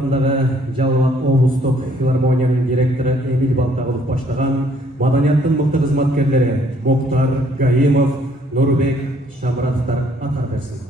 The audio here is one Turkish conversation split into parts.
Жалал Абад облустук филармониянын директору Эмиль Балтагулов баштаган маданияттын мыкты кызматкерлери Моктар Гаимов, Нурбек Шамратовдор атар берсин.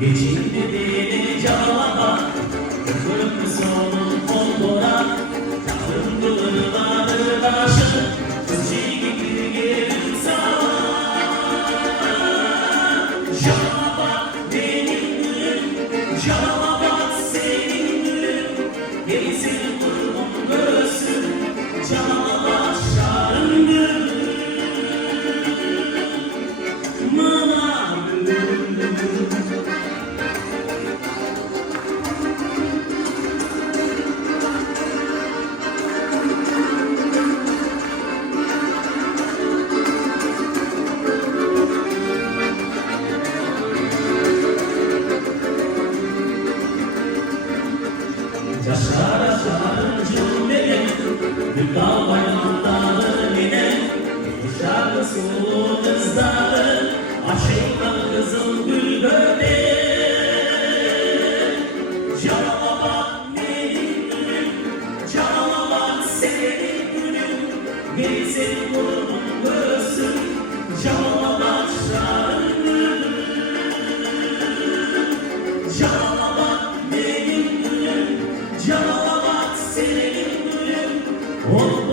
Geçindi beni cevaba, ömrüm sonun ondora, Tanrım dağları taşı, çiğ girim sana. Cevaba benim gülüm, cevaba senin gülüm, Gezin kurban göğsüm, cevaba şarın gülüm, Mına gülüm. Yaşara şarjım benim, bir dal bayramları yine, şarkı sulu kızları, aşıklar kızıl gül böyle. Canıma bak benim gülüm, canıma bak senin gülüm, gezin burnum göğsüm, canıma bak şarkı gülüm, canıma bak benim gülüm, canıma bak senin gülüm.